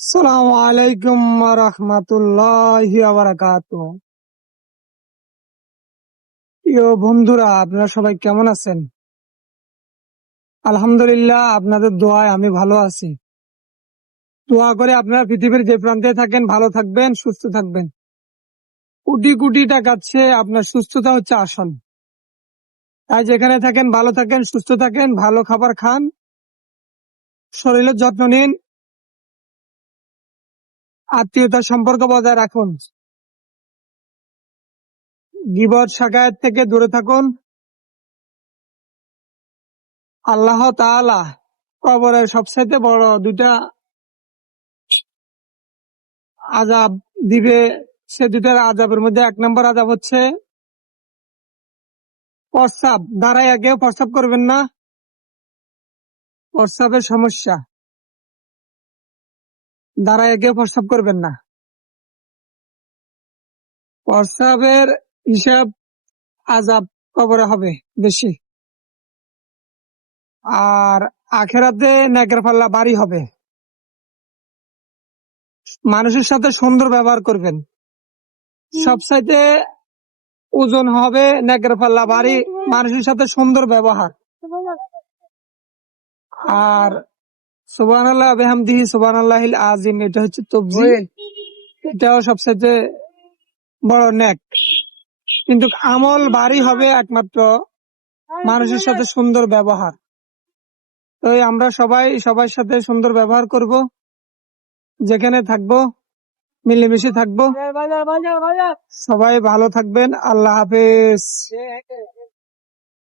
আসসালামু আলাইকুম ওয়া রাহমাতুল্লাহি ওয়া বারাকাতুহু। প্রিয় বন্ধুরা, আপনারা সবাই কেমন আছেন? আলহামদুলিল্লাহ, আপনাদের দোয়ায় আমি ভালো আছি। দোয়া করে আপনারা পৃথিবীর যে প্রান্তে থাকেন ভালো থাকবেন, সুস্থ থাকবেন। কোটি কোটি টাকার চেয়ে আপনার সুস্থতা হচ্ছে আসল। তাই যেখানে থাকেন ভালো থাকেন, সুস্থ থাকেন, ভালো খাবার খান, শরীরের যত্ন নিন, আত্মীয়তার সম্পর্ক বজায় রাখুন, গীবত শাকায়াত থেকে দূরে থাকুন। আল্লাহ তাআলা কবরের সবচাইতে বড় দুইটা আযাব দিবে। সে দুটার আযাবের মধ্যে ১ নম্বর আযাব হচ্ছে প্রস্রাব। দাঁড়াইয়া কেউ প্রস্রাব করবেন না, প্রস্রাবের সমস্যা। দাঁড়াইয়া কেউ প্রস্রাব করবেন না। প্রস্রাবের হিসাব আযাব কবরে হবে বেশি। আর আখিরাতে নেকের পাল্লা ভারী হবে। মানুষের সাথে সুন্দর ব্যবহার করবেন। সবচাইতে ওজন হবে নেকের পাল্লা ভারী মানুষের সাথে সুন্দর ব্যবহার। আর সুবহানাল্লাহ ওয়া বিহামদিহি সুবহানাল্লাহিল আযীম, এটা হচ্ছে তাকবীর। এটাও সবচাইতে বড় নেক। কিন্তু আমল ভারী হবে একমাত্র মানুষের সাথে সুন্দর ব্যবহার। তো আমরা সবাই সবার সাথে সুন্দর ব্যবহার করব, যেখানে থাকবো মিলেমিশে থাকবো। সবাই ভালো থাকবেন। আল্লাহ হাফেজ।